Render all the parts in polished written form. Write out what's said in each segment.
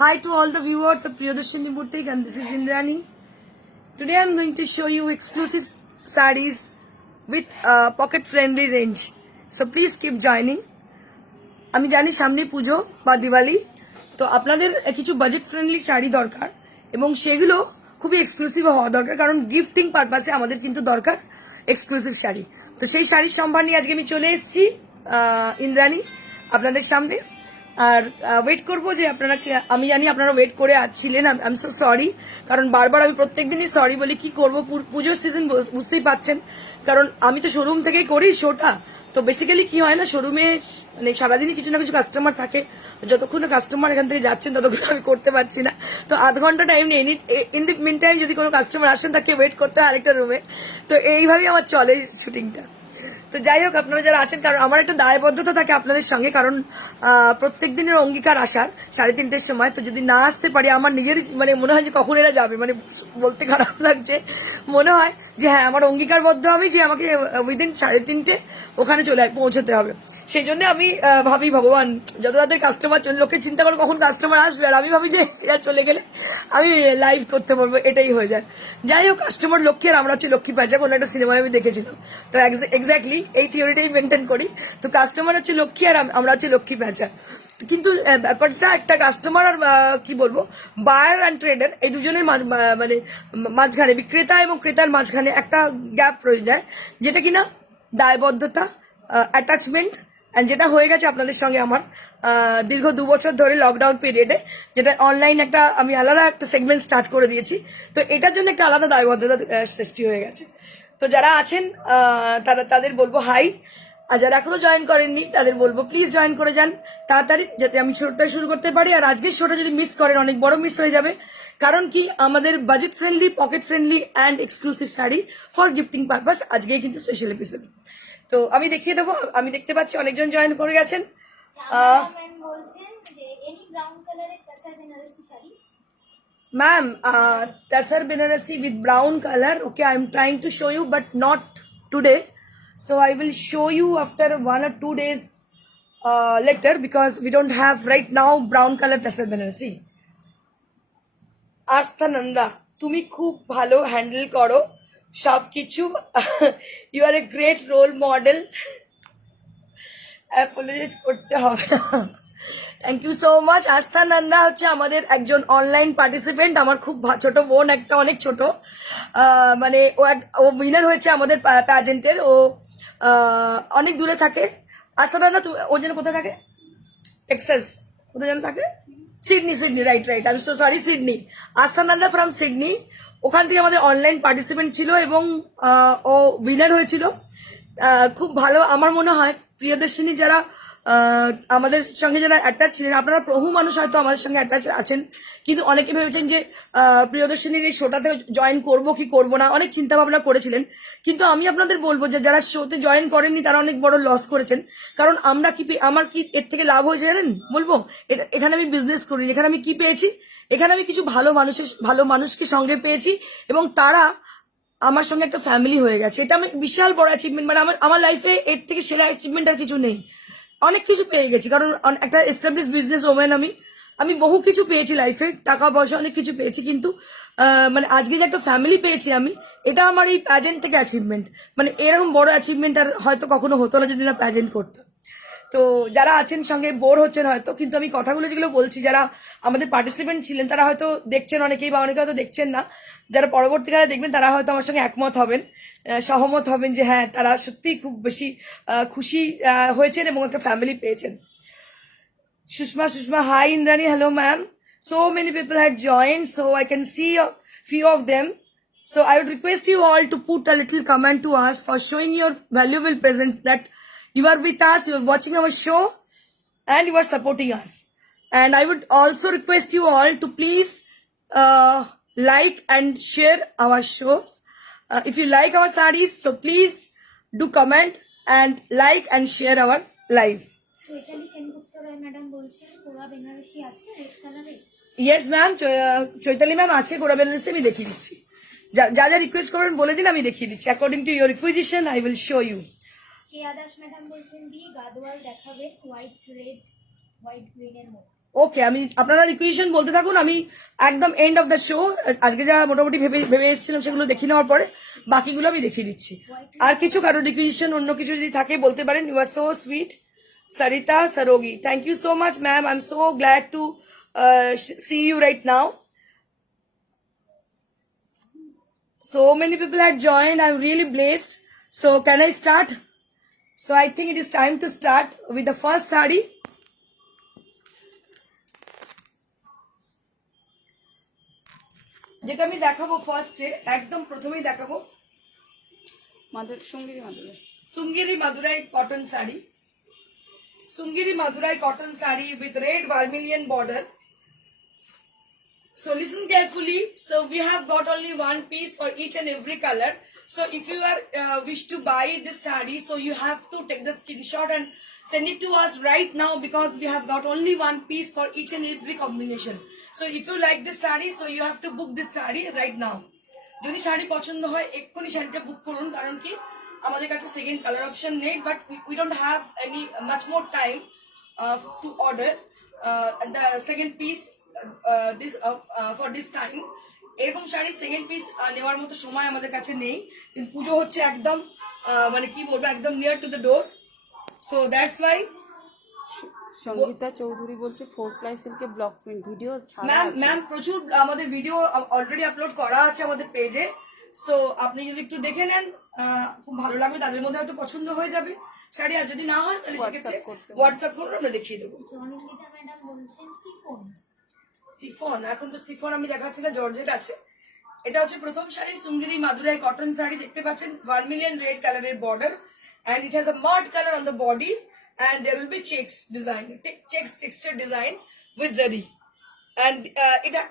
Hi to all the viewers of Priyadarshini Boutique, and this is Indrani. Today I am going to show you exclusive sarees with pocket friendly range. So please keep joining. আমি জানি সামনে পুজো বা দিওয়ালি, তো আপনাদের কিছু budget friendly sari দরকার এবং সেগুলো খুবই এক্সক্লুসিভ হওয়া দরকার, কারণ গিফটিং পারপাসে আমাদের কিন্তু দরকার এক্সক্লুসিভ শাড়ি। তো সেই শাড়ির সম্ভার নিয়ে আজকে আমি চলে এসেছি ইন্দ্রাণী আপনাদের সামনে। আর ওয়েট করবো যে আপনারা, আমি জানি আপনারা ওয়েট করে আসছিলেন। আই এম সো সরি, কারণ বারবার আমি প্রত্যেকদিনই সরি বলি। কি করবো, পুজোর সিজন বুঝতেই পাচ্ছেন, কারণ আমি তো শোরুম থেকেই করি শোটা। তো বেসিক্যালি কি হয় না, শোরুমে মানে সারাদিনই কিছু না কিছু কাস্টমার থাকে। যতক্ষণ না কাস্টমার এখান থেকে যাচ্ছেন ততক্ষণ আমি করতে পারছি না। তো আধ ঘন্টা টাইম নিয়ে ইন দি মিন টাইম যদি কোনো কাস্টমার আসেন তাকে ওয়েট করতে হয় আরেকটা রুমে। তো এইভাবেই আমার চলে শুটিংটা। তো যাই হোক, আপনারা যারা আছেন, কারণ আমার একটা দায়বদ্ধতা থাকে আপনাদের সঙ্গে, কারণ প্রত্যেক দিনের অঙ্গীকার আসার 3:30-র সময়। তো যদি না আসতে পারি আমার নিজেরই মানে মনে হয় যে কখন এরা যাবে, মানে বলতে খারাপ লাগছে। মনে হয় যে হ্যাঁ, আমার অঙ্গীকারবদ্ধ হবে যে আমাকে উইদিন 3:30 ওখানে পৌঁছতে হবে। সেই জন্য আমি ভাবি, ভগবান যত তাদের কাস্টমার লোকের চিন্তা করে কখন কাস্টমার আসবে, আর আমি ভাবি যে এরা চলে গেলে আমি লাইভ করতে পারবো, এটাই হয়ে যায়। যাই হোক, কাস্টমার লক্ষ্মী আর আমরা হচ্ছে লক্ষ্মী প্যাঁচা, কোনো একটা সিনেমায় আমি দেখেছিলাম। তো এক্স্যাক্টলি এই থিওরিটাই মেনটেন করি। তো কাস্টমার হচ্ছে লক্ষ্মী আর আমরা হচ্ছে লক্ষ্মী প্যাঁচা। কিন্তু ব্যাপারটা একটা কাস্টমার আর কি বলবো, বায়ার অ্যান্ড ট্রেডার এই দুজনের মানে মাঝখানে, বিক্রেতা এবং ক্রেতার মাঝখানে একটা গ্যাপ রয়ে যায়, যেটা কিনা দায়বদ্ধতা, অ্যাটাচমেন্ট, যেটা হয়ে গেছে আপনাদের সঙ্গে আমার দীর্ঘ 2 বছর ধরে লকডাউন পিরিয়ডে, যেটা অনলাইন একটা আমি আলাদা একটা সেগমেন্ট স্টার্ট করে দিয়েছি। তো এটার জন্য একটা আলাদা দায়বদ্ধতা সৃষ্টি হয়ে গেছে। তো যারা আছেন তাদের বলবো হাই, আর যারা এখনো জয়েন করেননি তাদের বলবো প্লিজ জয়েন করে যান তাড়াতাড়ি, যাতে আমি শোটা শুরু করতে পারি। আর আজকের শোটা যদি মিস করেন অনেক বড় মিস হয়ে যাবে, কারণ কি আমাদের budget friendly, pocket friendly and exclusive sari for gifting purpose আজকে কিন্তু স্পেশাল এপিসোড। তো আমি দেখিয়ে দেবো। আমি দেখতে পাচ্ছি অনেকজন জয়েন করে গেছেন। Ma'am, Tasar Banarasi with brown color. Okay, I'm trying to show you, but not today. So I will show you after 1 or 2 days later, because we don't have right now brown color Tasar Banarasi. আস্থা নন্দা, তুমি খুব ভালো handle করো সব কিছু। You are a great role model. Apologize করতে হবে না। Thank you so much. Astha Nanda হচ্ছে আমাদের একজন অনলাইন পার্টিসিপেন্ট, আমার খুব ছোট বোন, একটা অনেক ছোট, মানে ও উইনার হয়েছে আমাদের প্যাজেন্টের। ও অনেক দূরে থাকে। আস্থা নন্দা ও যেন কোথায় থাকে, টেক্সাস, কোথায় যেন থাকে, সিডনি, রাইট, আমি সো সরি, সিডনি। আস্থা নন্দা ফ্রম সিডনি, ওখান থেকে আমাদের অনলাইন পার্টিসিপেন্ট ছিল এবং ও উইনার হয়েছিল। খুব ভালো। আমার মনে হয় প্রিয়দর্শিনী যারা আমাদের সঙ্গে যারা অ্যাটাচ ছিলেন, আপনারা বহু মানুষ হয়তো আমাদের সঙ্গে অ্যাটাচ আছেন, কিন্তু অনেকে ভেবেছেন যে প্রিয়দর্শিনীর এই শোটাতে জয়েন করবো কি করবো না, অনেক চিন্তা ভাবনা করেছিলেন। কিন্তু আমি আপনাদের বলবো যে যারা শোতে জয়েন করেননি তারা অনেক বড় লস করেছেন। কারণ আমরা কি, আমার কি এর থেকে লাভ হয়েছে জানেন, বলবো এখানে আমি বিজনেস করি, এখানে আমি কি পেয়েছি, এখানে আমি কিছু ভালো মানুষকে সঙ্গে পেয়েছি এবং তারা আমার সঙ্গে একটা ফ্যামিলি হয়ে গেছে। এটা আমি বিশাল বড় অ্যাচিভমেন্ট, মানে আমার লাইফে এর থেকে সেরা অ্যাচিভমেন্ট আর কিছু নেই। অনেক কিছু পেয়ে গেছি, কারণ একটা এস্টাবলিশ বিজনেস ওম্যান আমি বহু কিছু পেয়েছি লাইফে, টাকা পয়সা অনেক কিছু পেয়েছি, কিন্তু মানে আজকে যে একটা ফ্যামিলি পেয়েছি আমি, এটা আমার এই প্যাজেন্ট থেকে অ্যাচিভমেন্ট। মানে এরকম বড় অ্যাচিভমেন্ট আর হয়তো কখনো হতো না যদি না প্যাজেন্ট করতো। তো যারা আছেন সঙ্গে বোর হচ্ছেন হয়তো, কিন্তু আমি কথাগুলো যেগুলো বলছি, যারা আমাদের পার্টিসিপেন্ট ছিলেন তারা হয়তো দেখছেন অনেকেই, বা অনেকে হয়তো দেখছেন না। যারা পরবর্তীকালে দেখবেন তারা হয়তো আমার সঙ্গে একমত হবেন, সহমত হবেন যে হ্যাঁ, তারা সত্যিই খুব বেশি খুশি হয়েছেন এবং একটা ফ্যামিলি পেয়েছেন। Sushma, hi Indrani, hello ma'am. So many people had joined, so I can see a few of them. So I would request you all to put a little comment to us for showing your valuable presence, that you are with us, you are watching our show, and you are supporting us. And I would also request you all to please like and share our shows. If you like our sarees, so please do comment and like and share our live. Yes ma'am, Chaitali ma'am আছে গোড়া বেনারসি, আমি দেখিয়ে দিচ্ছি। যা যা request করবেন বলে দিন, আমি দেখিয়ে দিচ্ছি। According to your requisition I will show you. Keya Das madam বলছেন দি গাদোয়াল দেখাবেন হোয়াইট রেড হোয়াইট গ্রিনের মধ্যে। ওকে, আমি আপনারা রিকুয়েশন বলতে থাকুন, আমি একদম এন্ড অফ দ্য শো আজকে যা মোটামুটি ভেবে এসেছিলাম সেগুলো দেখিয়ে নেওয়ার পরে বাকিগুলো আমি দেখিয়ে দিচ্ছি। আর কিছু কারো রিকুয়েশন অন্য কিছু যদি থাকে বলতে পারেন। You are so sweet Sarita Sarogi, thank you so much ma'am, I'm so glad to see you right now. So many people had joined, I'm really blessed. So can I start? So I think it is time to start with the first sari. যেটা আমি দেখাবো ফার্স্টে, একদম প্রথমেই দেখাবো Sungiri Madurai cotton saree. Sungiri Madurai cotton saree with red vermilion border. So listen carefully. So we have got only one piece for each and every color. So if you are wish to buy this saree, so you have to take the screenshot and send it to us right now, because we have got only one piece for each and every combination. So if you like this saree, so you have to book this saree right now. যদি শাড়ি পছন্দ হয় এক্ষুনি শাড়িটা বুক করুন, কারণ কি আমাদের কাছে সেকেন্ড কালার অপশন নেই, but we don't have any much more time to order the second piece this for this time. এরকম শাড়ি সেকেন্ড পিস নেওয়ার মতো সময় আমাদের কাছে নেই, কিন্তু পুজো হচ্ছে একদম মানে কি বলবো একদম near to the door. So that's why Sangeeta Chowdhury বলছে 4ply সিল্কে ব্লক প্রিন্ট ভিডিও ম্যাম প্রচুর আমাদের ভিডিও অলরেডি আপলোড করা আছে আমাদের পেজে। সো আপনি যদি একটু দেখে নেন খুব ভালো লাগবে, তাদের মধ্যে হয়তো পছন্দ হয়ে যাবে শাড়ি, আর যদি না হয় তাহলে সেক্ষেত্রে হোয়াটসঅ্যাপ করুন, আমরা দেখিয়ে দেবো। সিফন, এখন তো সিফন আমি দেখাচ্ছি না, জর্জেট আছে। এটা হচ্ছে প্রথম শাড়ি সুঙ্গিরি মাদুরাই কটন শাড়ি, দেখতে পাচ্ছেন ভার্মিলিয়ন রেড কালারের border, and it has a mud color on the body, and there will be checks design, checks texture design with zari, and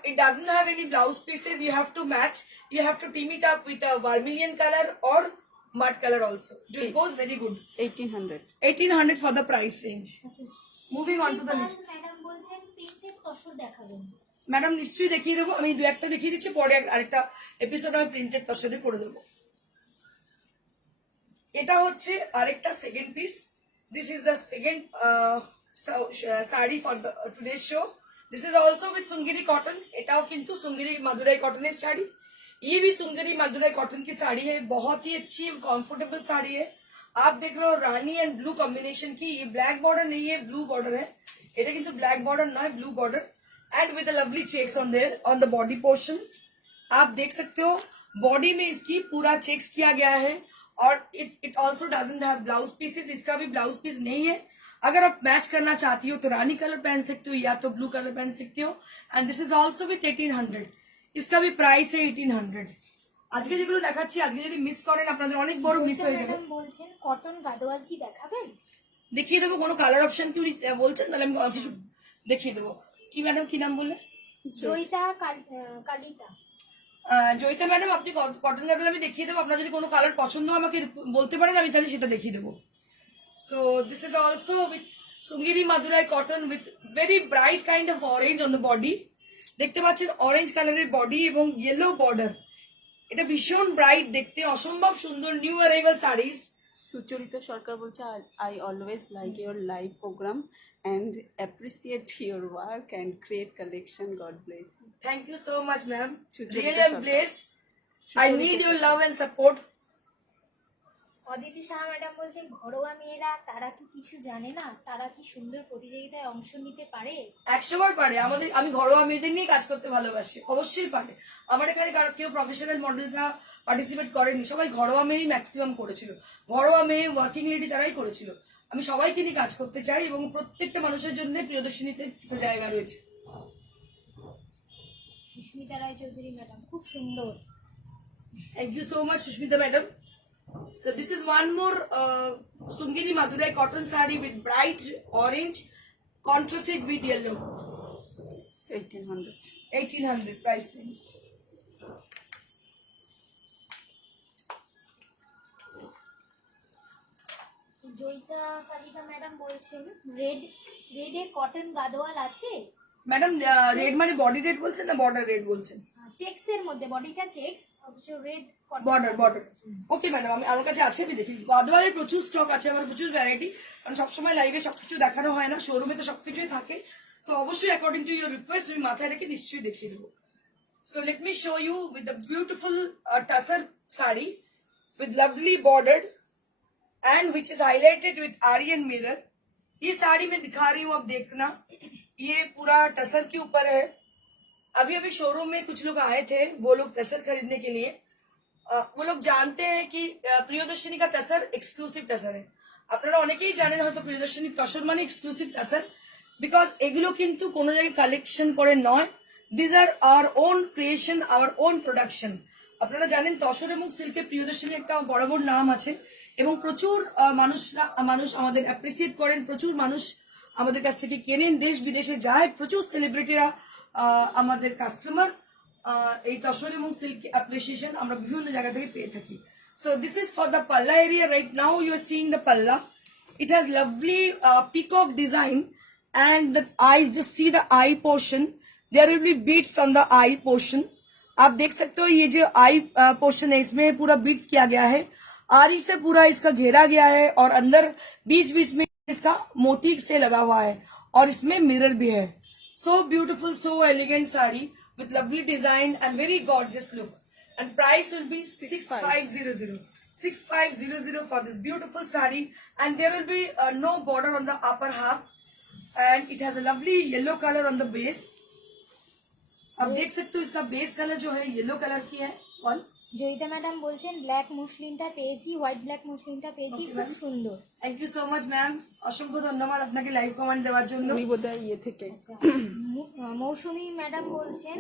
it doesn't have any blouse pieces. You have to match, you have to team it up with a vermilion color or mud color also. It goes very good. 1800 for the price range. Moving on to the next. Madam বলছেন printed tussar দেখাবেন। Madam নিশ্চয়ই দেখিয়ে দেবো, আমি দু একটা দেখিয়ে দিচ্ছি, পরে আরেকটা এপিসোড আমি প্রিন্টেড তসরে করে দেবো। এটা হচ্ছে আরেকটা second piece. This is the second sari for the today show. This is also with Sungudi cotton. एटाओ किंतु सुंगीरी मदुराई कॉटन साड़ी, ये भी सुंगीरी मदुराई कॉटन की साड़ी है, बहुत ही अच्छी कंफर्टेबल साड़ी है। आप देख रहे हो रानी एंड ब्लू कॉम्बिनेशन की, ये ब्लैक बॉर्डर नहीं है, ब्लू बॉर्डर है। এটা কিন্তু ब्लैक बॉर्डर ना है, blue border, and with lovely checks on there on the body portion. आप देख सकते हो बॉडी में इसकी पूरा चेक्स किया गया है, और it also doesn't have blouse pieces, इसका भी ब्लाउज पीस नहीं है। अगर आप मैच करना चाहती हो तो रानी कलर पहन सकते हो या तो ब्लू कलर पहन सकते हो, and this is also with 1800। इसका भी प्राइस है 1800। আজকে যেগুলো দেখাচ্ছি আজকে যদি মিস করেন আপনাদের অনেক বড় মিস হয়ে যাবে। বলছেন কটন গাদোয়াল কি দেখাবেন? দেখিয়ে দেবো, কোনো কালার অপশন কি বলছেন তাহলে আমি কিছু দেখিয়ে দেবো। কি ম্যাডাম কি নাম বললেন? জয়িতা কালিতা। জয়িতা ম্যাডাম আপনি কটন গাদোয়াল আমি দেখিয়ে দেবো, আপনার যদি কোনো কালার পছন্দ হয় আমাকে বলতে পারেন, আমি তাহলে সেটা দেখিয়ে দেবো। So this is also with Sungiri Madurai cotton with very bright kind of orange on the body. দেখতে পাচ্ছেন অরেঞ্জ কালারের বডি এবং ইয়েলো বর্ডার, এটা ভীষণ ব্রাইট দেখতে, অসম্ভব সুন্দর নিউ অ্যারাইভাল শাড়িজ। সুচরিতা সরকার বলছে I always like your live programme and appreciate your work and great collection, God bless you. Thank you so much ma'am, really I am blessed, I need your love and support. Aditi Shah madam বলছেন ঘরোয়া মেয়েরা তারা কি কিছু জানে না, তারা কি সুন্দর প্রতিযোগিতায় অংশ নিতে পারে? 100 বার পারে। আমি ঘরোয়া মেয়েদের নিয়ে কাজ করতে ভালোবাসি, অবশ্যই পারে। আমার এখানে কেউ প্রফেশনাল মডেলরা পার্টিসিপেট করেনি, সবাই ঘরোয়া মেয়েই ম্যাক্সিমাম করেছিল। ঘরোয়া মেয়ে ওয়ার্কিং লেডি তারাই করেছিল। আমি সবাইকে নিয়ে কাজ করতে চাই এবং প্রত্যেকটা মানুষের জন্য প্রিয়দর্শিনীতে জায়গা রয়েছে। সুস্মিতা রায় চৌধুরী ম্যাডাম খুব সুন্দর। Thank you so much Sushmita madam. So this is one more Sungiri Madurai cotton saree with bright orange contrasted with yellow. 1800 price range. Joyita Kalika madam বলছেন রেডে কটন গাদোয়াল আছে? ম্যাডাম রেড মানে বডি রেড বলছেন না বর্ডার রেড বলছেন? Checks এর মধ্যে বডিটা checks অথচ রেড বর্ডার। ওকে ম্যাডাম, আমার কাছে আছে, আমি দেখি। গাদোয়ালের প্রচুর স্টক আছে, আমার প্রচুর ভ্যারাইটি, কারণ সবসময় লাইভে সবকিছু দেখানো হয় না, শোরুমে তো সবকিছুই থাকে। তো অবশ্যই অ্যাকর্ডিং টু ইউর রিকোয়েস্ট আমি মাথায় রেখে নিশ্চয়ই দেখিয়ে দেবো। So let me show you with the beautiful tussar sari with lovely bordered and which is highlighted with Aryan mirror. ये साड़ी मैं दिखा रही हूँ, आप देखना, ये पूरा टसर के ऊपर है। अभी अभी शोरूम में कुछ लोग आए थे, वो लोग टसर खरीदने के लिए। वो लोग जानते हैं कि প্রিয়দর্শিনী का टसर एक्सक्लूसिव टसर है। আপনারা অনেকেই জানেন হয়তো প্রিয়দর্শিনী তসর মানে এক্সক্লুসিভ টাসার, বিকজ এগুলো কিন্তু কোনো জায়গায় কালেকশন করে নয়। These are our own creation, our own production. আপনারা জানেন তসর এবং সিল্কের প্রিয়দর্শিনী একটা বড় বড় নাম আছে এবং প্রচুর মানুষ আমাদের অ্যাপ্রিসিয়েট করেন, প্রচুর মানুষ আমাদের কাছ থেকে কেনেন, দেশ বিদেশে যায়, প্রচুর সেলিব্রিটিরা আমাদের কাস্টমার। এই তসর এবং সিল্ক অ্যাপ্রিসিয়েশন আমরা বিভিন্ন জায়গা থেকে পেয়ে থাকি। So this is for the palla area. Right now you are seeing the palla. It has lovely peacock design and the eyes, just see the eye portion. There will be beads on the eye portion. आप देख सकते हो ये जो आई portion है इसमें पूरा beats किया गया है, आरी से पूरा इसका घेरा गया है और अंदर बीच बीच में इसका मोती से लगा हुआ है और इसमें मिरर भी है। So beautiful, so elegant sari with lovely design and very gorgeous look. And price will be 6500. 6500 for this beautiful sari, and there will be no border on the upper half, and it has a lovely yellow color on the base. आप देख सकते हो इसका base colour जो है yellow colour की है। और জয়িতা ম্যাডাম বলছেন ব্ল্যাক মুসলিনটা পেয়েছি, হোয়াইট ব্ল্যাক মুসলিনটা পেয়েছি, Okay, খুব ma'am. সুন্দর। Thank you so much ma'am, অসংখ্য ধন্যবাদ আপনাকে লাইভ কমেন্ট দেওয়ার জন্য। আমি বোধহয় ইয়ে থেকে মৌসুমী ম্যাডাম বলছেন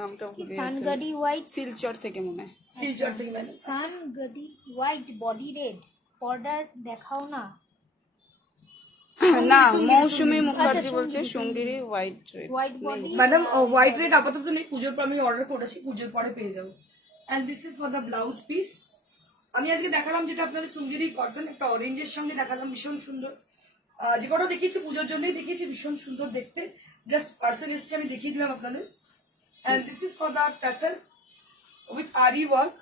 নামটা ভুলে গেছি। সানগাডি হোয়াইট, শিলচর থেকে মনে হয়। শিলচর থেকে madam. Sungudi white body red border দেখাও না। না, সুঙ্গিরি, মৌসুমী সুঙ্গিরি। মুখার্জি আচ্ছা, বলছে Sungudi, Sungudi white red. White body madam white red আপাতত নেই, পুজোর পর আমি অর্ডার করেছি, পুজোর পরে পেয়ে যাবো। And this is for the blouse piece. আমি আজকে দেখালাম যেটা আপনাদের সুন্দরী কটন, একটা অরেঞ্জের সঙ্গে দেখালাম, ভীষণ সুন্দর। যে কটা দেখিয়েছি পুজোর জন্যই দেখিয়েছি, ভীষণ সুন্দর দেখতে। জাস্ট পার্সেল এসেছে, আমি দেখিয়ে দিলাম আপনাদের। And this is for the tassel with aari work.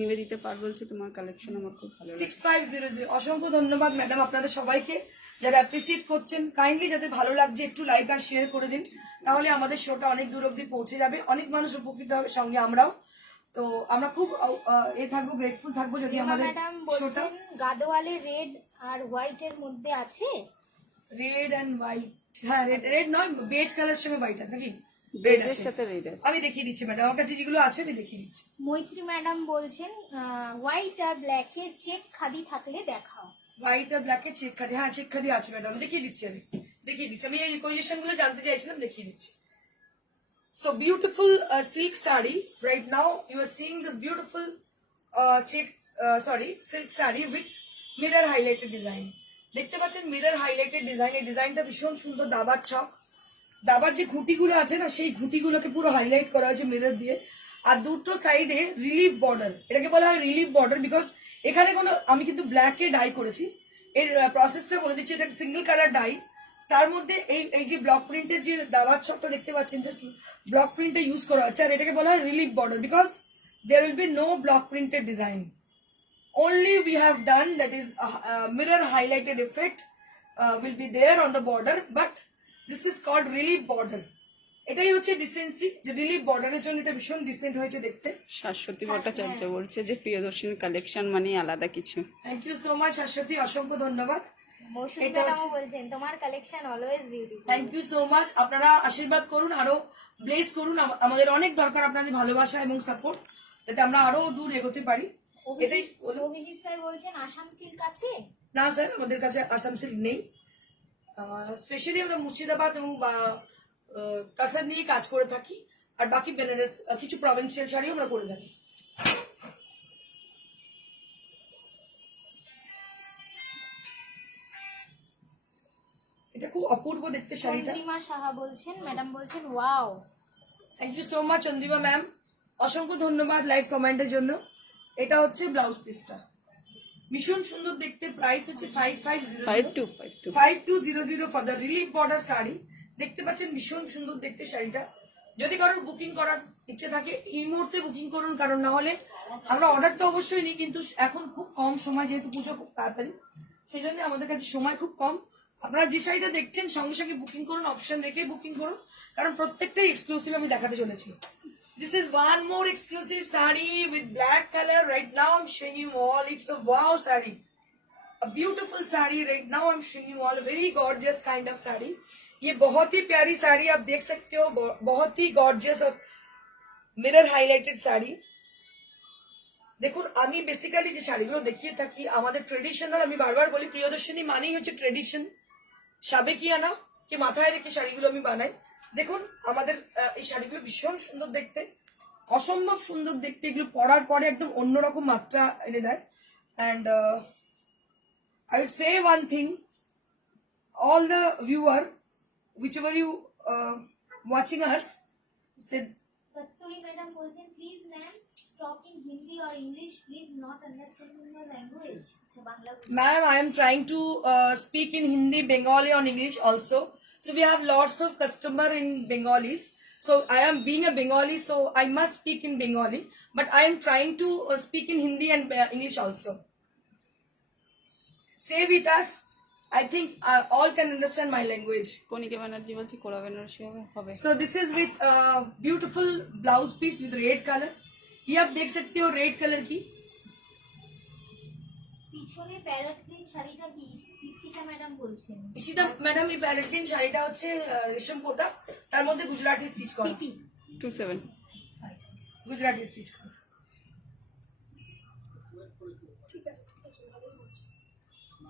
Nibedita Par বলছে তোমার কালেকশন আমার খুব ভালো লাগে। 6500। অসংখ্য ধন্যবাদ ম্যাডাম আপনাদের সবাইকে যারা অ্যাপ্রিসিয়েট করছেন। কাইন্ডলি যাদের ভালো লাগছে একটু লাইক আর শেয়ার করে দিন, তাহলে আমাদের শোটা অনেক দূর অব্দি পৌঁছে যাবে, অনেক মানুষ উপকৃত হবে, সঙ্গে আমরাও। তো আমরা খুব থাকবো, গ্রেটফুল থাকবো যদি আমাদের ম্যাডাম শোটা। বলছেন গাদোয়ালে রেড আর হোয়াইট এর মধ্যে আছে। রেড অ্যান্ড হোয়াইট, হ্যাঁ রেড রেড নয়, বেজ কালার সঙ্গে হোয়াইট আছে নাকি? বেডের সাথে রেড আছে। আমি দেখিয়ে দিচ্ছি ম্যাডাম, আমার কাছে যেগুলো আছে আমি দেখিয়ে দিচ্ছি। মৈত্রী ম্যাডাম বলছেন হোয়াইট আর ব্ল্যাকে চেক খাদি থাকলে দেখাও। হোয়াইট আর ব্ল্যাক এর চেক খাদি, হ্যাঁ চেক খাদি আছে ম্যাডাম, দেখিয়ে দিচ্ছি। আমি দেখিয়ে দিচ্ছি, আমি এই রিকোয়েশন গুলো জানতে চাইছিলাম, দেখিয়ে দিচ্ছি। So beautiful silk sari. Right now you are seeing this beautiful silk sari with mirror highlighted design. দেখতে পাচ্ছেন মিরর হাইলাইটেড ডিজাইন। এই ডিজাইনটা ভীষণ সুন্দর। দাবার ছক, দাবার যে ঘুটিগুলো আছে না, সেই ঘুটিগুলোকে পুরো হাইলাইট করা হয়েছে মিরর দিয়ে। আর দুটো সাইডে রিলিফ বর্ডার, এটাকে বলা হয় রিলিফ বর্ডার বিকজ এখানে কোনো, আমি কিন্তু ব্ল্যাকে ডাই করেছি। এর প্রসেসটা বলে দিচ্ছি, এটা সিঙ্গেল কালার ডাই। তার মধ্যে এই যে ব্লক প্রিন্টের যে দাবার ছকটা দেখতে পাচ্ছেন, জাস্ট ব্লক প্রিন্টে ইউজ করা হচ্ছে। আর এটাকে বলা হয় relief border because there will be no block printed design. Only we have done that is mirror highlighted effect will be there on the border, but this is called relief border. এটাই হচ্ছে decency, যে relief বর্ডারের জন্য এটা ভীষণ dissent হয়েছে দেখতে। শাশ্বতী ভট্টাচার্য বলছে যে প্রিয়দর্শিনী কালেকশন মানে আলাদা কিছু। Thank you so much Shashwati, অসংখ্য ধন্যবাদ। মৌসুমী এটা ম্যাডামও হচ্ছে- বলছেন তোমার collection always beautiful. Thank you so much. আপনারা আশীর্বাদ করুন, আরো ব্লেস করুন। আমাদের অনেক দরকার আপনাদের ভালোবাসা এবং সাপোর্ট, যাতে আমরা আরো দূর এগোতে পারি। এটাই অভিজিৎ স্যার বলছেন আসাম সিল্ক আছে। না স্যার, আমাদের কাছে আসাম সিল্ক নেই। স্পেশালি আমরা মুর্শিদাবাদ এবং কাসার নিয়ে কাজ করে থাকি, আর বাকি বেনারস কিছু প্রভিন্সিয়াল শাড়িও আমরা করে থাকি। এটা খুব অপূর্ব দেখতে শাড়িটা। চন্দ্রিমা সাহা বলছেন, ম্যাডাম বলছেন wow. Thank you so much Chandrima ma'am, অসংখ্য ধন্যবাদ লাইভ কমেন্টের জন্য। এটা হচ্ছে ব্লাউজ পিসটা, ভীষণ সুন্দর দেখতে। প্রাইস হচ্ছে 5252 5200 for the relief border sari. দেখতে পাচ্ছেন ভীষণ সুন্দর দেখতে শাড়িটা। যদি কারোর বুকিং করার ইচ্ছে থাকে এই মুহূর্তে বুকিং করুন, কারণ না হলে আমরা অর্ডার তো অবশ্যই নিই, কিন্তু এখন খুব কম সময়, যেহেতু পুজো খুব তাড়াতাড়ি, সেই জন্য আমাদের কাছে সময় খুব কম। আপনারা যে শাড়িটা দেখছেন সঙ্গে সঙ্গে বুকিং করুন, অপশন রেখে বুকিং করুন, কারণ প্রত্যেকটাই এক্সক্লুসিভ আমি দেখাতে চলেছি। This is one more exclusive sari with black color. Right now I'm showing you all. It's a wow sari. A beautiful sari. Right now I'm showing you all. A very gorgeous kind of sari. ये बहुत ही प्यारी साड़ी आप देख सकते हो, बहुत ही gorgeous और mirror highlighted sari. দেখুন আমি বেসিক্যালি যে শাড়িগুলো দেখিয়ে থাকি আমাদের ট্রেডিশনাল, আমি বারবার বলি প্রিয়দর্শিনী মানেই হচ্ছে ট্রেডিশন, সাবেকিয়ানা কে মাথায় রেখে শাড়িগুলো আমি বানাই। দেখুন আমাদের এই শাড়িগুলো ভীষণ সুন্দর দেখতে, অসম্ভব সুন্দর দেখতে, এগুলো পরার পরে একদম অন্যরকম মাত্রা এনে দেয়। And I would say one thing, all the viewer, whichever you watching us, said, Kasturi madam বলছেন please ma'am talk in Hindi or English please not understanding my language. আচ্ছা Bangla ma'am, I am trying to speak in Hindi, Bengali, or English also. So we have lots of customer in Bengalis. So I am being a Bengali, so I must speak in Bengali. But I am trying to speak in Hindi and English also. Stay with us. I think all can understand my language. কণিকা ব্যানার্জি বলছি কোরা বেনারসি হবে। So this is with beautiful blouse piece with red color. ये आप देख सकते हो red colour की। পিছনে প্যারট গ্রিন শাড়িটা কি দীপশিকা ম্যাডাম বলছেন? ইশিতা ম্যাডাম এই প্যারেট গ্রিন শাড়িটা হচ্ছে রেশম কোটা, তার মধ্যে গুজরাটি স্টিচ করা, পিপি 27 গুজরাটি স্টিচ করা।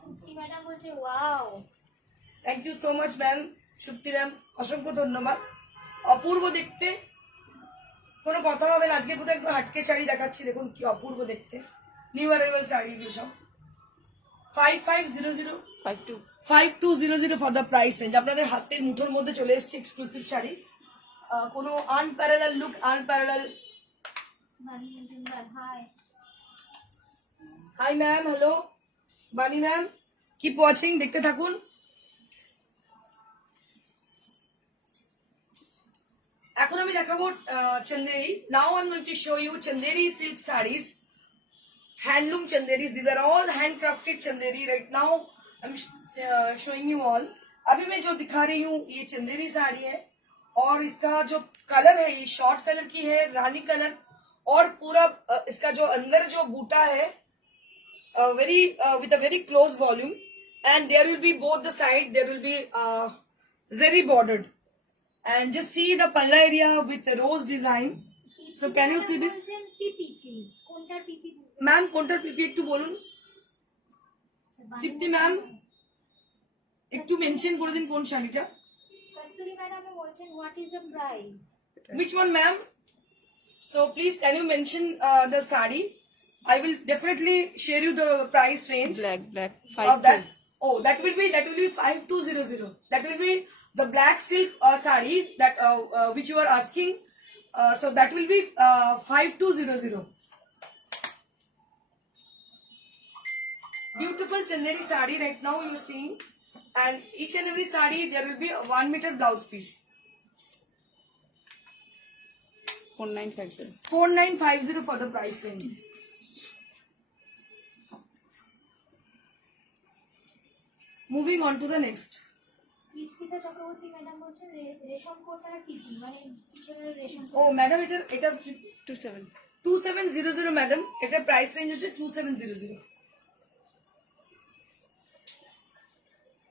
সুপ্তি ম্যাডাম বলছে wow. Thank you so much ma'am, Supti ma'am অসংখ্য ধন্যবাদ। অপূর্ব দেখতে, কোনো কথা হবে না। আজকে কোথাও একটু হাটকে শাড়ি দেখাচ্ছি, দেখুন কি অপূর্ব দেখতে, নিউ অ্যারাইভাল শাড়ি এগুলো সব। 5500 52 5200 ফর দ্য প্রাইস রেঞ্জ। আপনাদের হাতের মুঠোর মধ্যে চলে এসেছে এক্সক্লুসিভ শাড়ি, কোনো unparalleled look, unparalleled. Bani Majumdar hi. Hi ma'am, hello Bani ma'am, keep watching, দেখতে থাকুন। এখন আমি দেখাবো Chanderi. Now I am going to show you Chanderi silk saris, handloom Chanderis. These are all handcrafted Chanderi. Right now I am showing you all. अभी मैं जो दिखा रही हूँ ये चंदेरी साड़ी है, और इसका जो कलर है ये शॉर्ट कलर की है, रानी कलर, और पूरा इसका जो अंदर जो बूटा है very with a very close volume, and there will be both the side there will be zari bordered, and just see the palla area with rose design. So can you see this? PP please কোনটার PP? Ma'am কোনটার পিপি একটু বলুন। তৃপ্তি ma'am একটু mention করে দিন কোন শাড়িটা। কস্তুরী madam বলছেন what is the price? Which one ma'am? So please can you mention the sari? I will definitely share you the price range black of that. Oh, that will be 5200. That will be the black silk sari that which you are asking. So that will be 5200. Beautiful chanderi sari right now you're seeing, and each and every sari there will be a 1 meter blouse piece. 4950 4950 for the price range. Moving on to the next. Dipshikha Chakraborty madam বলছেন রেশম কোটার পিপি মানে পিছনের রেশম। Oh madam, এটা 27 2700 madam, এটা price range হচ্ছে 2700.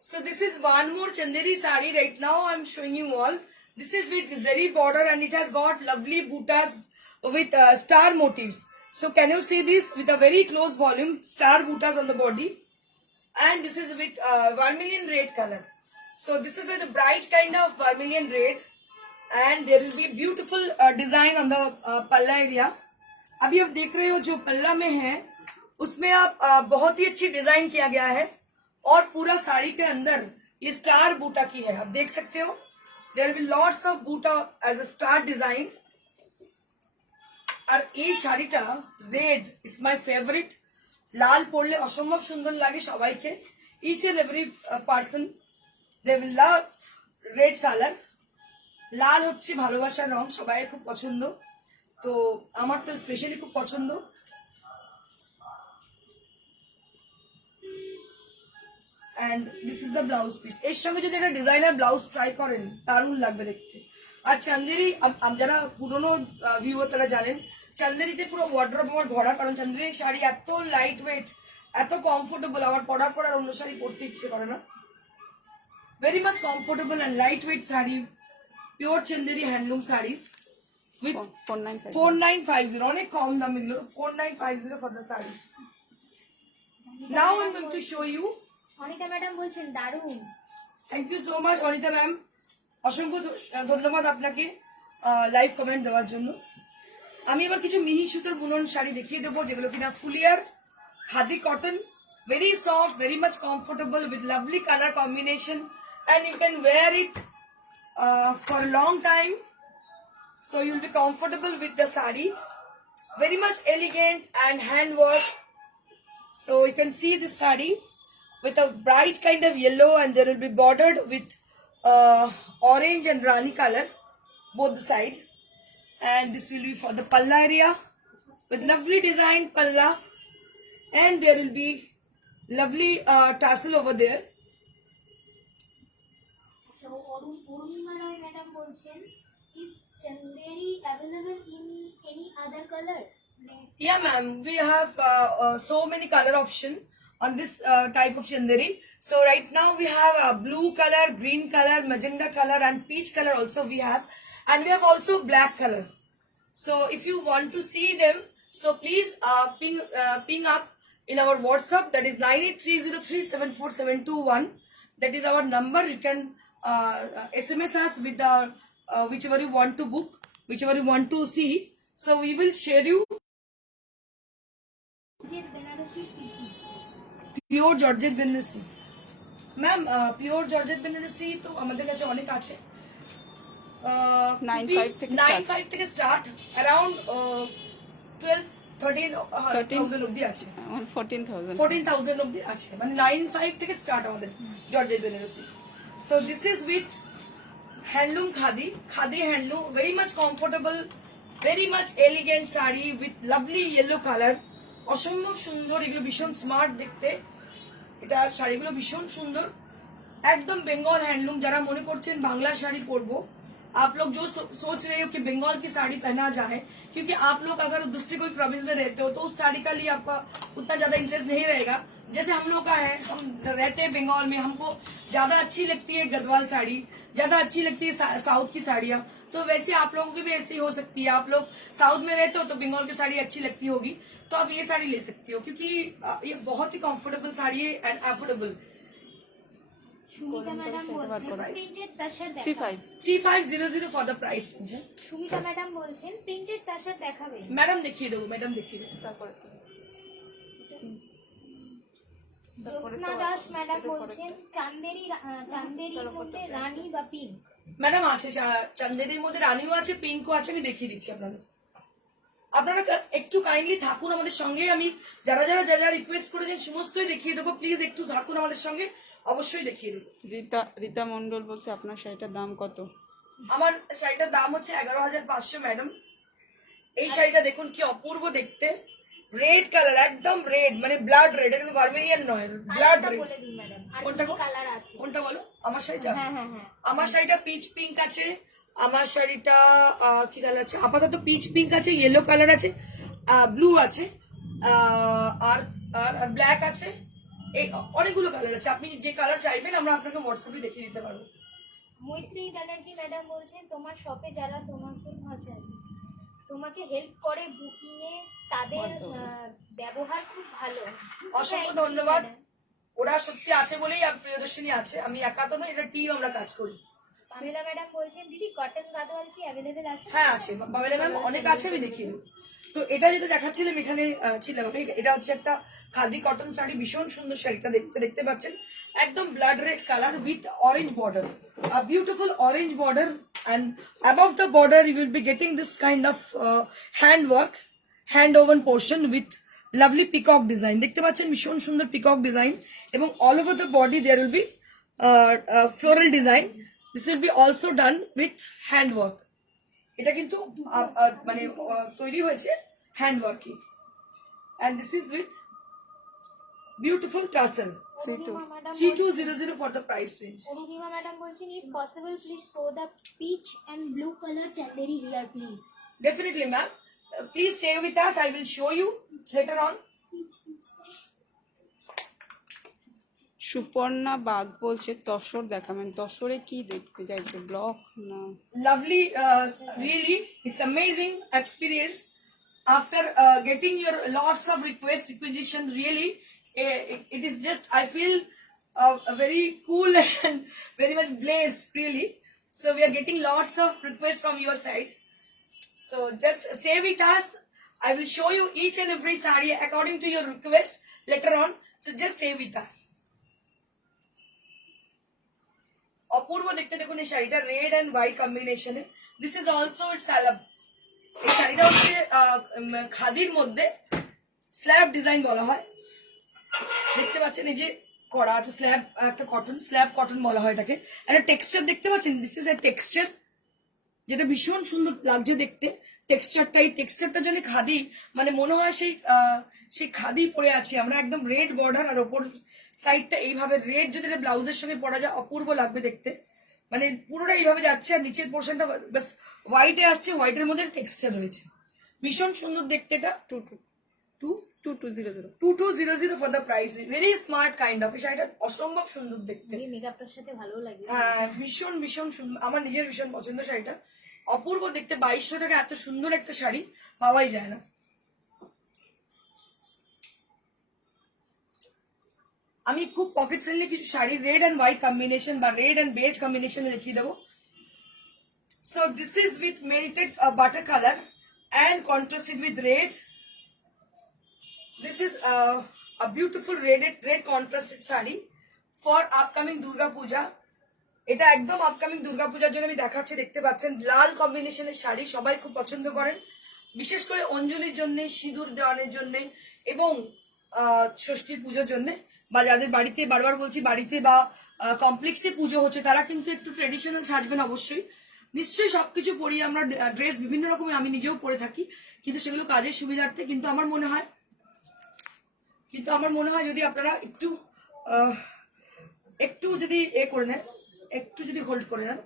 So this is one more chanderi sari. Right now I'm showing you all. This is with zari border, and it has got lovely buttas with star motifs. So can you see this with a very close volume, star buttas on the body, and this is with vermilion red color. So this is a bright kind of vermilion red, and there will be beautiful design on the palla area. अभी आप देख रहे हो जो पल्ला में है उसमें आप बहुत ही अच्छी डिजाइन किया गया है, और पूरा साड़ी के अंदर ये स्टार बूटा की है, आप देख सकते हो। There will lots of buta as a star design. और এই শাড়িটা রেড, ইটস মাই ফেভারিট। লাল পরলে অসম্ভব সুন্দর লাগে সবাইকে, each and every person they will love red colour. লাল হচ্ছে ভালোবাসার রং, সবাই খুব পছন্দ, তো আমার তো স্পেশালি খুব পছন্দ। And this is the blouse piece. এর সঙ্গে যদি একটা ডিজাইনার ব্লাউজ ট্রাই করেন দারুণ লাগবে দেখতে। আর চান্দেরি যারা পুরোনো ভিউয়ার তারা জানেন চান্দেরিতে পুরো ওয়ার্ড্রপ আমার ভরা, কারণ চান্দেরি শাড়ি এত লাইট ওয়েট, এত কমফোর্টেবল, আমার পরার পর আর অন্য শাড়ি পরতে ইচ্ছে করে না। Very much comfortable and light weight sari, pure Chanderi handloom saris with 4950, অনেক কম দাম এগুলো, 4950 for the sarees. Now I'm going to show you. Anita madam বলছেন দারুণ। Thank you so much Anita ma'am, অসংখ্য ধন্যবাদ আপনাকে লাইভ কমেন্ট দেওয়ার জন্য। আমি এবার কিছু মিহি সুতোর বুনন শাড়ি দেখিয়ে দেবো যেগুলো কিনা ফুলিয়ার khadi cotton, very soft, very much comfortable with lovely colour combination and you can wear it for long time, so you'll be comfortable with the sari, very much elegant and hand work. So you can see this sari with a bright kind of yellow, and there will be bordered with orange and rani color both the side, and this will be for the palla area with lovely design palla, and there will be lovely tassel over there. আচ্ছা, অরুণিমা রায় madam বলছেন is chanderi available in any other color? Yeah, ma'am. We have so many color option on this type of chanderi. So right now we have blue color, green color, magenta color, and peach color also we have, and we have also black color. So if you want to see them, so please ping up in our WhatsApp. That is 9830374721. That is our number. You can SMS us with the whichever you want to book, whichever you want to see. So we will share you pure georgette Banarasi. Ma'am pure georgette Banarasi তো আমাদের কাছে অনেক আছে, 9.5 থেকে start, around 12-13,000 অব্দি আছে, 14,000 অব্দি আছে, মানে 9.5 থেকে স্টার্ট আমাদের জর্জেট বেনারসি। তো this is with handloom khadi, khadi handloom, very much comfortable, very much elegant sari with lovely yellow colour, অসম্ভব সুন্দর, এগুলো ভীষণ স্মার্ট দেখতে, এটা শাড়িগুলো ভীষণ সুন্দর, एकदम बंगाल हैंडलूम। जरा मने करছেন बांग्ला साड़ी परबो, आप लोग जो सोच रहे हो कि बंगाल की साड़ी पहना जाए, क्योंकि आप लोग अगर दूसरी कोई प्रोविंस में रहते हो तो उस साड़ी का लिए आपका उतना ज्यादा इंटरेस्ट नहीं रहेगा, जैसे हम लोग का है, हम रहते हैं बंगाल में, हमको ज्यादा अच्छी लगती है गढ़वाल साड़ी, ज्यादा अच्छी लगती है साउथ की साड़ियाँ, तो वैसे आप लोगों की भी ऐसी हो सकती है, आप लोग साउथ में रहते हो तो बंगाल की साड़ी अच्छी लगती होगी, तो आप ये साड़ी ले सकती हो, क्योंकि ये बहुत ही कंफर्टेबल साड़ी है एंड अफोर्डेबल। সুমিতা ম্যাডাম বলছেন প্রিন্টেড তাসার দেখাবেন। 3500 for the price. Sumita madam বলছেন প্রিন্টেড তাসার দেখাবেন। मैडम देखिए दो, मैडम देखिए दो। জ্যোৎস্না দাস ম্যাডাম বলছেন চান্দেরির মধ্যে রানী বা পিঙ্ক। ম্যাডাম আছে চান্দেরির মধ্যে রানীও আছে, পিঙ্কও আছে, আমি দেখিয়ে দিচ্ছি আপনাদের। আপনারা একটু কাইন্ডলি থাকুন আমাদের সঙ্গে, আমি যারা যারা যা যা রিকোয়েস্ট করেছেন সমস্তই দেখিয়ে দেবো, প্লিজ একটু থাকুন আমাদের সঙ্গে, অবশ্যই দেখিয়ে দেবো। রীতা মন্ডল বলছে আপনার শাড়িটার দাম কত? আমার শাড়িটার দাম হচ্ছে 11,500 ম্যাডাম। এই শাড়িটা দেখুন কি অপূর্ব দেখতে, রেড কালার, একদম রেড, মানে ব্লাড রেড, এটা ভার্মিলিয়ান নয়, ব্লাড রেড। বলে দিন ম্যাডাম আর কোনটা কি কালার আছে? কোনটা বলো? আমার শাড়িটা, হ্যাঁ হ্যাঁ হ্যাঁ, আমার শাড়িটা পিচ পিঙ্ক আছে, আমার শাড়িটা কি কালার আছে, আপাতত পিচ পিঙ্ক আছে, ইয়েলো কালার আছে, ব্লু আছে, আর আর ব্ল্যাক আছে, এই অনেকগুলো কালার আছে, আপনি যে কালার চাইবেন আমরা আপনাকে হোয়াটসঅ্যাপে দেখিয়ে দিতে পারবো। মৈত্রী ব্যানার্জি ম্যাডাম বলছেন তোমার শপে যারা তোমাকে হেল্প করে বুকিং এ, তাদের ব্যবহার খুব ভালো। অসংখ্য ধন্যবাদ, ওরা সত্যি আছে বলেই প্রিয়দর্শিনী আছে, আমি একা তো নয়, এটা টিম, আমরা কাজ করি। পামেলা ম্যাডাম বলছেন দিদি কটন গাদোয়াল কি অ্যাভেলেবেল আছে? হ্যাঁ আছে, পামেলা ম্যাম অনেক আছে, আমি দেখিয়ে দেবো। তো এটা যেটা দেখাচ্ছিলাম এখানে ছিলাম আমি, এটা হচ্ছে একটা খাদি কটন শাড়ি, ভীষণ সুন্দর শাড়িটা দেখতে পাচ্ছেন, একদম blood red colour with orange border, a beautiful orange border, and above the border you will be getting this kind of hand work, hand woven portion with lovely peacock design, দেখতে পাচ্ছেন ভীষণ সুন্দর peacock design, এবং all over the body there will be floral design. This will be also done with hand work. এটা কিন্তু মানে তৈরি হয়েছে হ্যান্ড ওয়ার্কে, and this is with beautiful tassel. Arunima madam 3200 for the price range. Arunima madam বলছেন if possible please show the peach and blue colour Chanderi here please. Definitely, ma'am. Please stay with us. I will show you later on. Suparna Bag বলছে তসর দেখাবেন, তসরে কি দেখতে চাইছে, block না? Lovely, really, it's amazing experience. After getting your lots of requisition, really, it is just, I feel very cool and very much blessed, really. So we are getting lots of requests from your side. So just stay with us. I will show you each and every saree according to your request later on. So just stay with us. অপূর্ব দেখতে দেখুন এই শাড়িটা red and white কম্বিনেশনে। This is also slub. এই শাড়িটা হচ্ছে খাদির মধ্যে স্ল্যাব ডিজাইন বলা হয়। দেখতে পাচ্ছেন এই যে করা আছে স্ল্যাব, একটা কটন, স্ল্যাব কটন বলা হয় এটাকে। একটা টেক্সচার দেখতে পাচ্ছেন, দিস ইজ এ টেক্সচার যেটা ভীষণ সুন্দর লাগছে দেখতে। টেক্সচারটা, এই টেক্সচারটা জন্য খাদি, মানে মনে হয় সেই খাদি পরে আছি আমরা। একদম রেড বর্ডার আর ওপর সাইডটা এইভাবে রেড, যদি এটা ব্লাউজের সঙ্গে পরা যায় অপূর্ব লাগবে দেখতে। মানে পুরোটা এইভাবে যাচ্ছে আর নিচের পোর্শনটা বাস হোয়াইটে আসছে, হোয়াইটের মধ্যে টেক্সচার রয়েছে, ভীষণ সুন্দর দেখতে। এটা 2200 for the price, very smart kind of. এই শাড়িটা অসম্ভব সুন্দর দেখতে, এই মেকআপটার সাথে ভালো লাগে। হ্যাঁ ভীষণ ভীষণ সুন্দর, আমার নিজের ভীষণ পছন্দ শাড়িটা, অপূর্ব দেখতে। 2200 টাকা এত সুন্দর একটা শাড়ি পাওয়াই যায় না। আমি খুব পকেট ফ্রেন্ডলি কিছু sari red and white combination বা রেড অ্যান্ড বেজ কম্বিনেশনে দেখিয়ে দেবো। So this is with melted butter colour and contrasted with red. This is a beautiful red contrasted sari for upcoming Durga Puja. এটা একদম আপকামিং দুর্গা পূজার জন্য আমি দেখাচ্ছি। দেখতে পাচ্ছেন লাল কম্বিনেশনের শাড়ি সবাই খুব পছন্দ করেন, বিশেষ করে অঞ্জলির জন্য, সিঁদুর দেওয়ানোর জন্য এবং ষষ্ঠীর পুজোর জন্য, বা যাদের বাড়িতে, বারবার বলছি বাড়িতে বা কমপ্লেক্সে পুজো হচ্ছে তারা কিন্তু একটু ট্রেডিশনাল সাজবেন অবশ্যই। নিশ্চয়ই সবকিছু পরি আমরা, ড্রেস বিভিন্ন রকমের আমি নিজেও পরে থাকি, কিন্তু সেগুলো কাজের সুবিধার্থে। কিন্তু আমার মনে হয় যদি আপনারা একটু যদি করে নেন, একটু যদি হোল্ড করে নেন।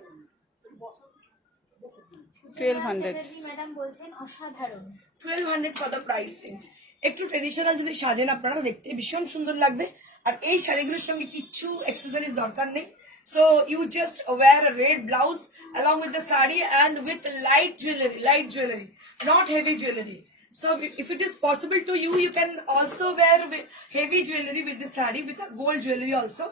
1200 ম্যাডাম বলছেন অসাধারণ। 1200 ফর দ্য প্রাইস রেঞ্জ। একটু ট্রেডিশনাল যদি সাজেন আপনারা দেখতে ভীষণ সুন্দর লাগবে। আর এই শাড়িগুলোর সঙ্গে কিচ্ছু অ্যাক্সেসরিজ দরকার নেই। So you just wear a red blouse along with the saree and with light jewelry, not heavy jewelry. So if it is possible to you, you can also wear heavy jewelry with the saree, with a gold jewelry also.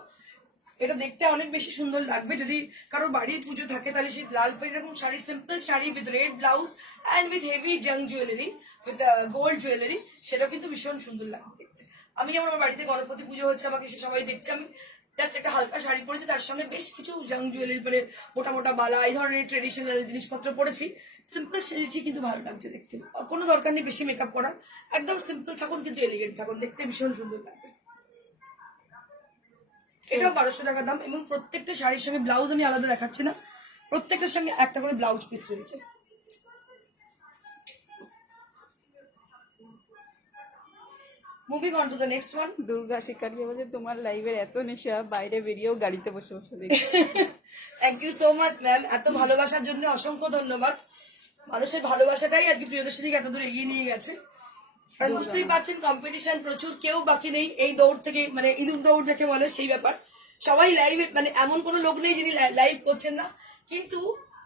এটা দেখতে অনেক বেশি সুন্দর লাগবে। যদি কারো বাড়ির পুজো থাকে তাহলে সেই লাল এরকম sari, simple sari with red blouse and with heavy জাং জুয়েলারি, উইথ গোল্ড জুয়েলারি, সেটা কিন্তু ভীষণ সুন্দর লাগবে দেখতে। আমি যেমন আমার বাড়িতে গণপতি পুজো হচ্ছে, আমাকে সে সবাই দেখছে, আমি জাস্ট একটা হালকা শাড়ি পরেছি, তার সঙ্গে বেশ কিছু জাং জুয়েলারি, মানে মোটা মোটা বালা, এই ধরনের ট্রেডিশনাল জিনিসপত্র পরেছি, সিম্পল সেজেছি, কিন্তু ভালো লাগছে দেখতে। কোনো দরকার নেই বেশি মেকআপ করার, একদম সিম্পল থাকুন কিন্তু এলিগেন্ট থাকুন, দেখতে ভীষণ সুন্দর লাগবে। এটাও 1200 টাকা দাম, এবং প্রত্যেকটা শাড়ির সঙ্গে ব্লাউজ আমি আলাদা দেখাচ্ছি না, প্রত্যেকটার সঙ্গে একটা করে ব্লাউজ পিস রয়েছে। Moving on to the next one. Durga Shikaria বলছে তোমার লাইভের এত নেশা, বাইরে বেরিয়েও গাড়িতে বসে বসে দেখি। Thank you so much ma'am, এত ভালোবাসার জন্য অসংখ্য ধন্যবাদ। মানুষের ভালোবাসাটাই আজকে প্রিয়দর্শনীকে এত দূর এগিয়ে নিয়ে গেছে। আর বুঝতেই পারছেন কম্পিটিশন প্রচুর, কেউ বাকি নেই এই দৌড় থেকে, মানে ইঁদুর দৌড় যাকে বলে সেই ব্যাপার। সবাই লাইভে, মানে এমন কোনো লোক নেই যিনি লাইভ করছেন না, কিন্তু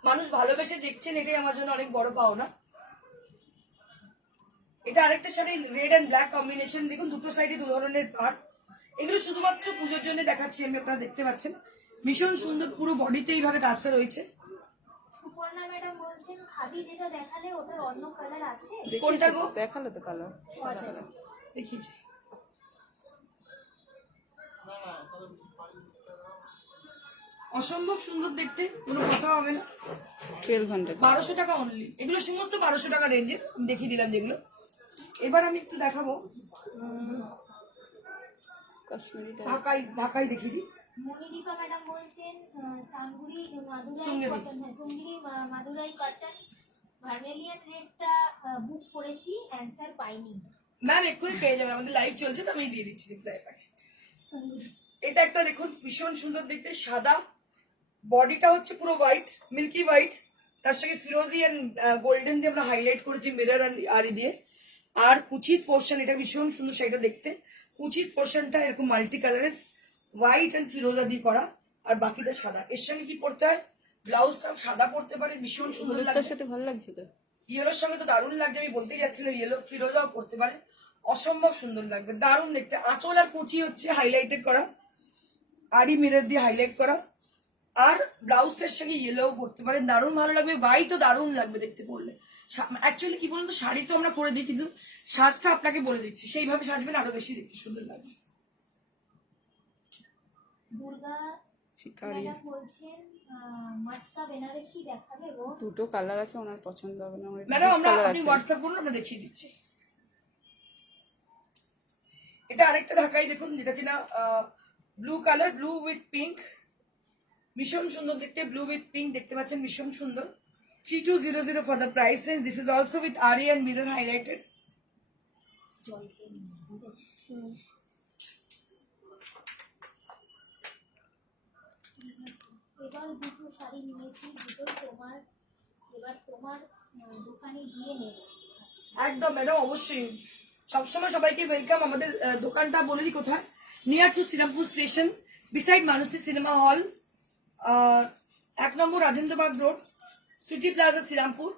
মানুষ ভালোবেসে দেখছেন, এটাই আমার জন্য অনেক বড় পাওনা। এটা আরেকটা sari red and black combination, দেখুন দুটো সাইডে দু ধরনের পাড়। এগুলো শুধুমাত্র পুজোর জন্য দেখাচ্ছি আমি, আপনারা দেখতে পাচ্ছেন ভীষণ সুন্দর, পুরো বডিতে এইভাবে কাজটা রয়েছে। সুপর্ণা ম্যাডাম বলছেন খাদি যেটা দেখালে ওটার অন্য কালার আছে। কোনটা গো? দেখালো তো কালার, দেখিয়েছি। অসম্ভব সুন্দর দেখতে, কোনো কথা হবে না। 1200 1200 টাকা অনলি, এগুলো সমস্ত 1200 টাকা রেঞ্জের দেখিয়ে দিলাম যেগুলো। এবার আমি একটু দেখাবো কাশ্মীরি টাইপ। ঢাকাই দেখিয়ে দিই। মণিদীপা ম্যাডাম বলছেন সাঙ্গুরি সুঙ্গেরি। মাদুরাই কটন ভার্মেলিয়ান রেডটা বুক করেছি, অ্যান্সার পাইনি। ম্যাম এক্ষুনি পেয়ে যাবেন, আমাদের লাইভ চলছে তো আমি দিয়ে দিচ্ছি রিপ্লাই। সঙ্গীত এটা একটা দেখুন ভীষণ সুন্দর দেখতে, সাদা, বডিটা হচ্ছে পুরো হোয়াইট, মিল্কি হোয়াইট, তার সঙ্গে ফিরোজি অ্যান্ড গোল্ডেন দিয়ে আমরা হাইলাইট করেছি মিরর আর আরি দিয়ে। আর কুচির পোর্শন, এটা ভীষণ সুন্দর শাড়িটা দেখতে, কুচির পোর্শনটা এরকম মাল্টি কালারের হোয়াইট অ্যান্ড ফিরোজা দিয়ে করা, আর বাকিটা সাদা। এর সঙ্গে কি পড়তে হয়, ব্লাউজটা সাদা পড়তে পারে, ভীষণ সুন্দর হলুদটার লাগবে। সাথে ভালো লাগছে তো। ইয়েলোর সঙ্গে তো দারুণ লাগছে, আমি বলতেই যাচ্ছিলাম ইয়েলো ফিরোজাও পড়তে পারে, অসম্ভব সুন্দর লাগবে, দারুণ দেখতে। আঁচল আর কুচি হচ্ছে হাইলাইটেড করা, আড়ি মিরর দিয়ে হাইলাইট করা, আর ব্লাউজের সঙ্গে ইয়েলোও পড়তে পারে, দারুণ ভালো লাগবে। হোয়াইটও দারুণ লাগবে দেখতে পড়লে। অ্যাকচুয়ালি কি বলুন তো, শাড়ি তো আমরা করে দিই, কিন্তু সাজটা আপনাকে বলে দিচ্ছি, সেইভাবে সাজবেন আরো বেশি দেখতে সুন্দর লাগবে। দুর্গা শিকারি ম্যাডাম বলছেন মাটকা বেনারসি দেখাবে গো। দুটো কালার আছে, ওনার পছন্দ হবে না। আমার ম্যাডাম আমরা কালার আপনি আছে। হোয়াটসঅ্যাপ করুন, আমরা দেখিয়ে দিচ্ছি। এটা আরেকটা ঢাকাই দেখুন, যেটা কিনা blue colour, blue with pink, ভীষণ সুন্দর দেখতে, ব্লু উইথ পিঙ্ক দেখতে পাচ্ছেন, ভীষণ সুন্দর। 3200 for the price range. This is also with Ari and mirror highlighted. জল খেয়ে নিন, বুঝেছি। এবার দুটো শাড়ি নিয়েছি, দুটো তোমার, এবার তোমার দোকানে গিয়ে নেব। একদম ম্যাডাম, অবশ্যই সবসময় সবাইকে ওয়েলকাম। আমাদের দোকানটা বলে দিই কোথায়, near to Serampore station, beside Mansi cinema hall, 1 number Rajendrabag road, city plaza Serampore,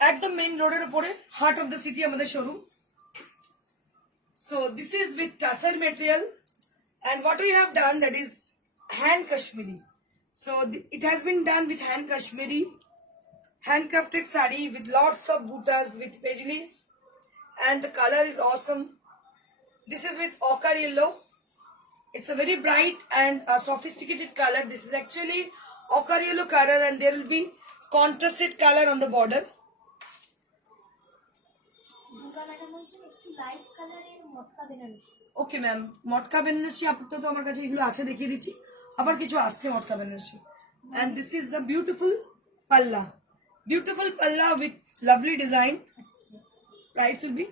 একদম মেইন রোডের উপরে, হার্ট অফ দ্য সিটি আমাদের showroom. So this is with tassel material, and what we have done, that is hand Kashmiri. So it has been done with hand Kashmiri, handcrafted sari with lots of buttas with paisley's, and the color is awesome. This is with ochre yellow. It's a very bright and sophisticated color. This is actually ochre yellow color, and there will be contrasted color on the border. Durga madam বলছেন একটু light কালারের মটকা Banarasi. Okay ma'am, মটকা বেনারসি আপাতত আমার কাছে এগুলো আছে, দেখিয়ে দিচ্ছি, আবার কিছু আসছে মটকা Banarasi. And this is the beautiful palla with lovely design. Price will be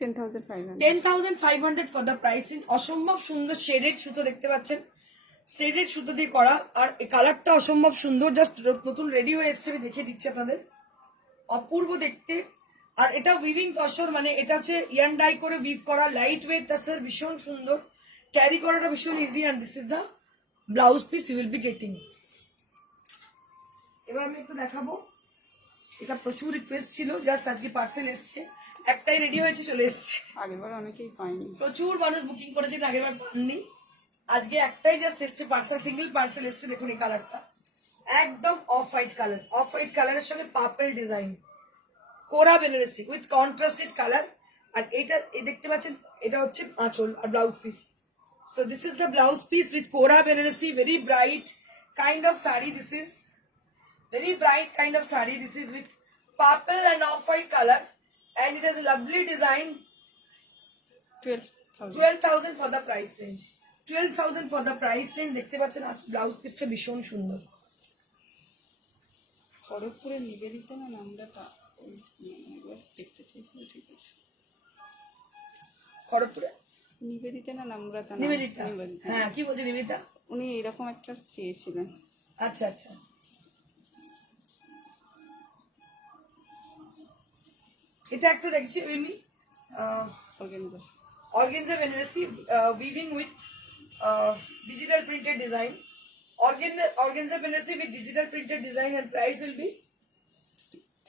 10,500। 10,500 for the price in অসম্ভব সুন্দর শেডেড সুতো দেখতে পাচ্ছেন, শেডেড সুতো দিয়ে করা, আর এই কালারটা অসম্ভব সুন্দর, জাস্ট নতুন রেডি হয়ে এসছে, আমি দেখিয়ে দিচ্ছি আপনাদের, অপূর্ব দেখতে। আর এটা উইভিং তসর, মানে এটা হচ্ছে ইয়ান ডাই করে উইভ করা, লাইট ওয়েট তসর, ভীষণ সুন্দর, ক্যারি করাটা ভীষণ easy. And this is the blouse piece you will be getting. এবার আমি একটু দেখাবো, এটা প্রচুর রিকোয়েস্ট ছিল, জাস্ট আজকে পার্সেল এসছে, একটাই রেডি হয়েছে, চলে এসছে। আগেরবার অনেকেই পাইনি। প্রচুর মানুষ বুকিং করেছেন, আগের বার পাননি, আজকে একটাই জাস্ট এসছে পার্সেল, সিঙ্গেল পার্সেল এসছে। দেখুন এই কালারটা একদম off white colour, off white কালারের সঙ্গে purple design, kora Banarasi with contrasted colour. আর এইটা এই দেখতে পাচ্ছেন, এটা হচ্ছে আঁচল আর blouse piece. So this is the blouse piece with kora Banarasi, very bright kind of sari. This is very bright kind of saree. This is with purple and off-white color, and it has a lovely design. 12,000। 12,000 for the price range. 12,000 for the price range. দেখতে পাচ্ছেন blouse পিসটা ভীষণ সুন্দর। খড়গপুরের নিবেদিতা না নামটা ওই একবার দেখতে চাইছিল, ঠিক আছে। খড়গপুরে নিবেদিতা না নামরাতা? নিবেদিতা, হ্যাঁ কি বলছে নিবেদিতা? উনি এরকম একটা চেয়েছিলেন। আচ্ছা আচ্ছা, এটা একটা দেখছি আমি, organza. organza Banarasi weaving with digital printed design. Organza Banarasi with digital printed design, and price will be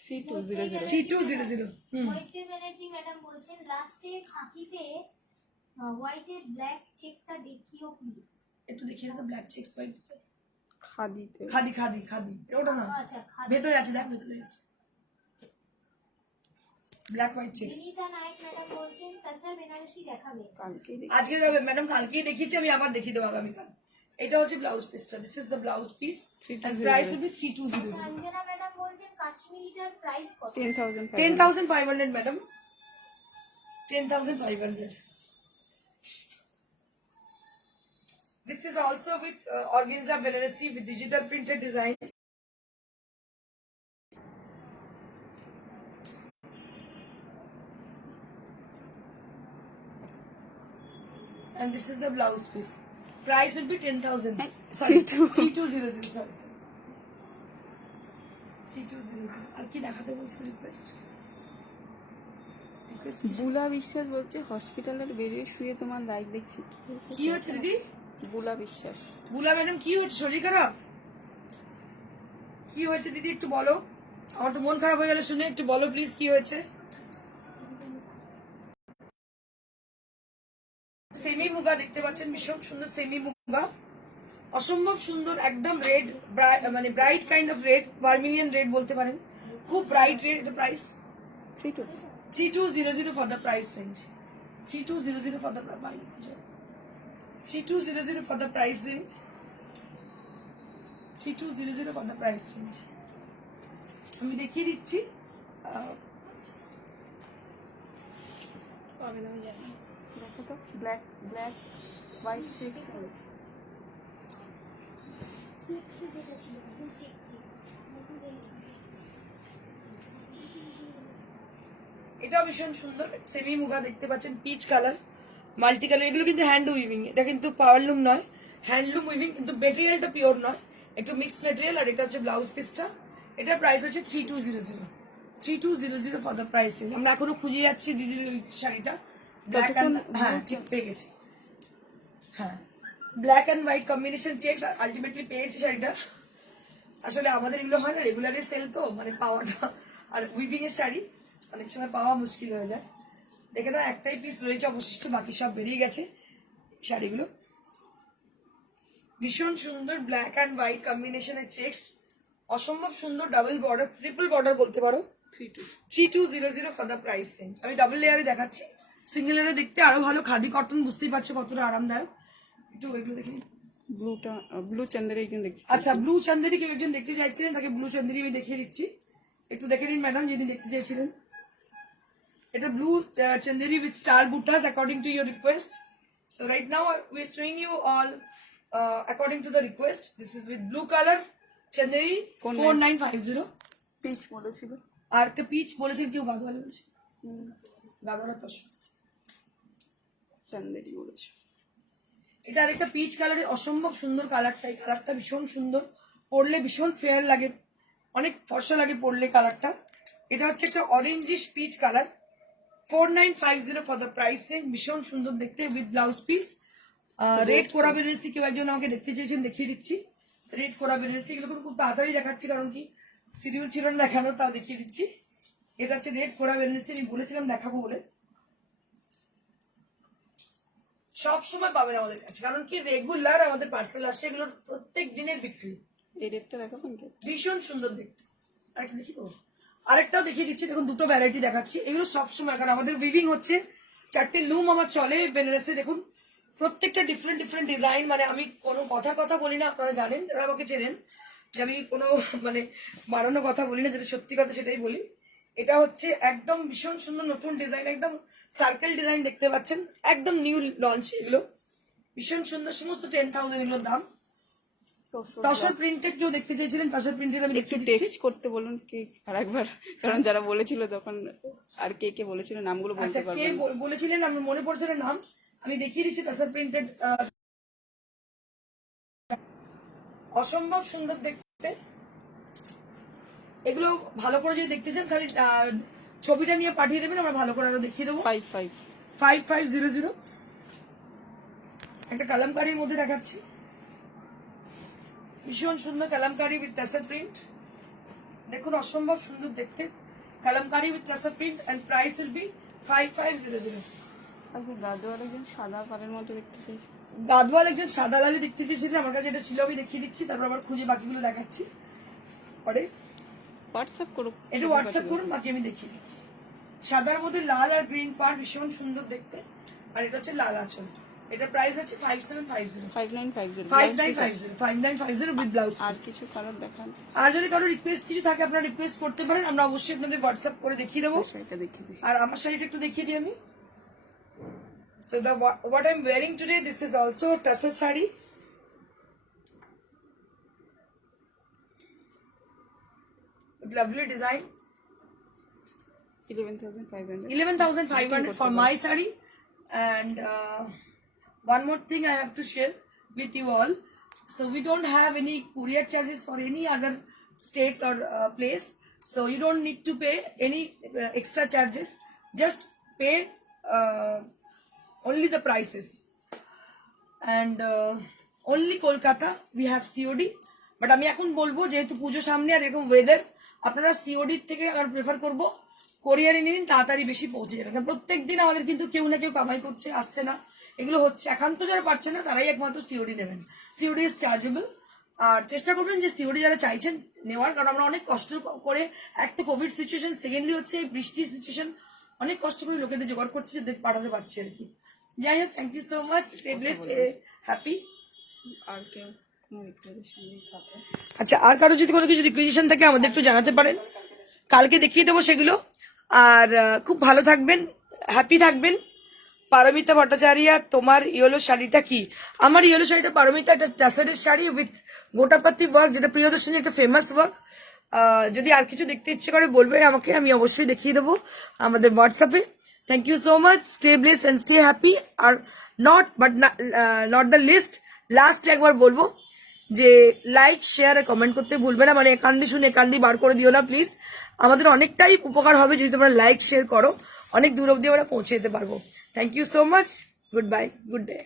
3200। 3200. মৈত্রী ব্যানার্জি ম্যাডাম বলছেন লাস্টে খাকিতে হোয়াইটের ব্ল্যাক চেকটা দেখিও প্লিজ। একটু দেখিয়ে দাও, ব্ল্যাক চেকস হোয়াইট, খাদিতে। খাদি খাদি খাদি, ওটা না, আচ্ছা খাদি। ভেতরে আছে, দেখ ভেতরে আছে black white checks. Binita Nayak madam বলছেন তাসার বেনারসি দেখাবে। কালকেই দেখি। আজকে যাবে ম্যাডাম, কালকেই দেখিয়েছি আমি, আবার দেখিয়ে দেবো আগামীকাল। এটা হচ্ছে ব্লাউজ পিসটা, this is the blouse piece, and price will be 3200. Anjana madam বলছেন কাশ্মীরিটার প্রাইস কত? 10,500। 10,500 madam, 10,500. This is also with organza benaressi with digital printed design. And this is the blouse piece. Price will be 10,000. Hey, Sorry, T2. 3200. Sorry. 3200. আর কি দেখাতে বলছো request? Request বুলা বিশ্বাস বলছে হসপিটালের বেরিয়ে শুয়ে তোমার লাইভ দেখছি। কি হচ্ছে দিদি? বুলা বিশ্বাস। বুলা ম্যাডাম কি হচ্ছে? শরীর খারাপ? কি হয়েছে দিদি একটু বলো। আমার তো মন খারাপ হয়ে গেল শুনে, একটু বলো প্লিজ কি হয়েছে। সেমি মুগা দেখতে পাচ্ছেন, ভীষণ সুন্দর সেমি মুগা, অসম্ভব সুন্দর, একদম রেড, মানে bright kind of red, vermilion red বলতে পারেন, খুব ব্রাইট রেড। এটা price 3200 for the price range. 3200 for the 3200 for the price range. 3200 for the price range. আমি দেখিয়ে দিচ্ছি। পাবে না আমি জানি। দেখো তো ব্ল্যাক হোয়াইট চেক আছে। চেকসে যেটা ছিল চেক এটাও ভীষণ সুন্দর সেমি মুগা দেখতে পাচ্ছেন, পিচ কালার, মাল্টি কালার। এগুলো কিন্তু হ্যান্ড উইভিং, এটা কিন্তু পাওয়ারলুম নয়, হ্যান্ডলুম উইভিং, কিন্তু মেটেরিয়ালটা পিওর নয়, একটু মিক্স মেটেরিয়াল। আর এটা হচ্ছে ব্লাউজ পিসটা। এটার প্রাইস হচ্ছে 3200। 3200 ফর দ্য প্রাইস। আমরা এখনো খুঁজে যাচ্ছি দিদির ওই শাড়িটা, ব্ল্যাক অ্যান্ড, হ্যাঁ ঠিক পেয়ে গেছি, হ্যাঁ black and white combination checks, ultimately পেয়েছি শাড়িটা। আসলে আমাদের এগুলো হয় না রেগুলারে সেল, তো মানে পাওয়াটা, আর উইভিং এর শাড়ি অনেক সময় পাওয়া মুশকিল হয়ে যায়। দেখে না একটাই পিস রয়েছে অবশিষ্ট, বাকি সব বেরিয়ে গেছে শাড়িগুলো। ভীষণ সুন্দর ব্ল্যাক অ্যান্ড হোয়াইট কম্বিনেশনের চেকস, অসম্ভব সুন্দর, ডাবল বর্ডার, ট্রিপল বর্ডার বলতে পারো। 3200 ফর দ্য প্রাইস রেঞ্জ। আমি ডাবল লেয়ারে দেখাচ্ছি, সিঙ্গেল লেয়ারে দেখতে আরো ভালো, খাদি কটন, বুঝতেই পারছো কতটা আরামদায়ক। একটু এগুলো দেখে নিই। ব্লু চান্দের একজন দেখছি। আচ্ছা, ব্লু চান্দেরি কেউ একজন দেখতে চাইছিলেন, তাকে ব্লু চান্দেরি আমি দেখিয়ে দিচ্ছি, একটু দেখে নিন ম্যাডাম যিনি দেখতে চাইছিলেন। এটা blue Chanderi with star butas according to your request. So right now we are showing you all according to the request. This is with blue colour Chanderi 4950। Peach বলেছিল। আর একটা পিচ বলেছেন কেউ, গাদওয়ালা বলেছে, গাদওয়ালা তো চান্দেরি বলেছে। এটা আরেকটা পিচ কালারের অসম্ভব সুন্দর কালারটা, এই কালারটা ভীষণ সুন্দর, পরলে ভীষণ ফেয়ার লাগে, অনেক ফর্সা লাগে পরলে কালারটা। এটা হচ্ছে একটা orangish peach colour, 4950 for the price range. ভীষণ সুন্দর দেখতে উইথ ব্লাউজ পিস। রেড কোরা বেনারসি কেউ একজন আমাকে দেখতে চেয়েছেন, দেখিয়ে দিচ্ছি। রেড কোরা বেনারসি, এগুলো খুব তাড়াতাড়ি দেখাচ্ছি কারণ কি শিডিউল ছিল না দেখানো, তাও দেখিয়ে দিচ্ছি। এটা হচ্ছে রেড কোরা বেনারসি, আমি বলেছিলাম দেখাবো বলে। সব সময় পাবেন আমাদের কাছে, কারণ কি রেগুলার আমাদের পার্সেল আসে, এগুলোর প্রত্যেক দিনের বিক্রি। এই রেটটা দেখাবেন কি? ভীষণ সুন্দর দেখতে। আরেকটা দেখি তো, আরেকটাও দেখিয়ে দিচ্ছি, দেখুন দুটো ভ্যারাইটি দেখাচ্ছি। এগুলো সবসময়, কারণ আমাদের উইভিং হচ্ছে, 4টে লুম আমার চলে বেনারসে। দেখুন প্রত্যেকটা ডিফারেন্ট ডিফারেন্ট ডিজাইন, মানে আমি কোনো কথা বলি না, আপনারা জানেন যারা আমাকে চেনেন যে আমি কোনো মানে বাড়ানো কথা বলি না, যেটা সত্যি কথা সেটাই বলি। এটা হচ্ছে একদম ভীষণ সুন্দর নতুন ডিজাইন, একদম সার্কেল ডিজাইন দেখতে পাচ্ছেন, একদম নিউ লঞ্চ। এগুলো ভীষণ সুন্দর, সমস্ত 10,000 এগুলোর দাম। তসর প্রিন্টেড কেউ দেখতে চাইছিলেন, তসর প্রিন্টেড আমি একটু দেখিয়ে দিচ্ছি। টেক্সট করতে বলুন কে আর একবার, কারণ যারা বলেছিল তখন আর কে বলেছিল নামগুলো আচ্ছা, বলতে কে পারবেন। বলেছিলেন আমার মনে পড়ছে না নাম, আমি দেখিয়ে দিচ্ছি। তসর প্রিন্টেড অসম্ভব সুন্দর দেখতে। এগুলো ভালো করে যদি দেখতে চান খালি ছবিটা নিয়ে পাঠিয়ে দেবেন, আমরা ভালো করে আরো দেখিয়ে দেবো। 5500 একটা কালামকারীর মধ্যে দেখাচ্ছি, ভীষণ সুন্দর কালামকারী উইথ টাসার প্রিন্ট। দেখুন অসম্ভব সুন্দর দেখতে, kalamkari with tussar print, and price will be 5500। আচ্ছা, গাদোয়ার একজন সাদা পাড়ের মতো দেখতে চাইছে। গাদওয়াল একজন সাদা লালে দেখতে চেয়েছিলেন, আমার কাছে এটা ছিল, আমি দেখিয়ে দিচ্ছি, তারপর আবার খুঁজে বাকিগুলো দেখাচ্ছি পরে। হোয়াটসঅ্যাপ করো, এটা হোয়াটসঅ্যাপ করুন, বাকি আমি দেখিয়ে দিচ্ছি। সাদার মধ্যে লাল আর গ্রিন পাড়, ভীষণ সুন্দর দেখতে। আর এটা হচ্ছে লাল আঁচল। এটা প্রাইস আছে 5750। 5950 উইথ ব্লাউজ। আর কিছু কালার দেখান। আর যদি কারো রিকোয়েস্ট কিছু থাকে আপনারা রিকোয়েস্ট করতে পারেন, আমরা অবশ্যই আপনাদের হোয়াটসঅ্যাপ করে দেখিয়ে দেবো। সেটা দেখিয়ে দিই। আর আমার শাড়িটা একটু দেখিয়ে দিই আমি। So what I'm wearing today, this is also a tassel saree. With lovely design. 11,500 11,500 for my saree. And one more thing I have to share. with you all. So we don't have any courier charges for any other states or place. So you don't need to pay any extra charges. Just pay only the prices. And only Kolkata we have COD. But আমি এখন বলবো যেহেতু পুজো সামনে আর এরকম weather, আপনারা COD থেকে আর prefer করবো কোরিয়ারে নিন, তাড়াতাড়ি বেশি পৌঁছে যাবে। কারণ প্রত্যেক দিন আমাদের কিন্তু কেউ না কেউ কামাই করছে, আসছে না, এগুলো হচ্ছে। একান্ত যারা পারছে না তারাই একমাত্র সিওডি নেবেন। COD is chargeable. আর চেষ্টা করবেন যে সিওডি যারা চাইছেন নেওয়ার, কারণ আমরা অনেক কষ্ট করে, এক তো কোভিড সিচুয়েশন, সেকেন্ডলি হচ্ছে এই বৃষ্টির সিচুয়েশন, অনেক কষ্ট করে লোকেদের জোগাড় করছে, যে পাঠাতে পারছি আর কি। যাই হোক, thank you so much, stay blessed, stay happy. আর কেউ কোনো রিকোয়েশন থাকে? আচ্ছা, আর কারো যদি কোনো কিছু রিকুয়েশন থাকে আমাদের একটু জানাতে পারেন, কালকে দেখিয়ে দেবো সেগুলো। আর খুব ভালো থাকবেন, হ্যাপি থাকবেন। পারমিতা ভট্টাচার্য, তোমার ইয়েলো শাড়িটা কি? আমার ইয়েলো শাড়িটা পারমিতা, একটা টাসারের শাড়ি উইথ গোটাপাতি ওয়ার্ক, যেটা প্রিয়দর্শনী একটা ফেমাস ওয়ার্ক। যদি আর কিছু দেখতে ইচ্ছে করে বলবে আমাকে, আমি অবশ্যই দেখিয়ে দেবো আমাদের হোয়াটসঅ্যাপে। Thank you so much, stay bless and stay happy. আর নট দ্য লিস্ট, লাস্ট একবার বলবো যে লাইক, শেয়ার আর কমেন্ট করতে ভুলবে না। মানে একান্দি শুনে একান্দি বার করে দিও না প্লিজ। আমাদের অনেকটাই উপকার হবে যদি তোমরা লাইক শেয়ার করো, অনেক দূর অব্দি আমরা পৌঁছে যেতে পারবো। Thank you so much, good bye, good day.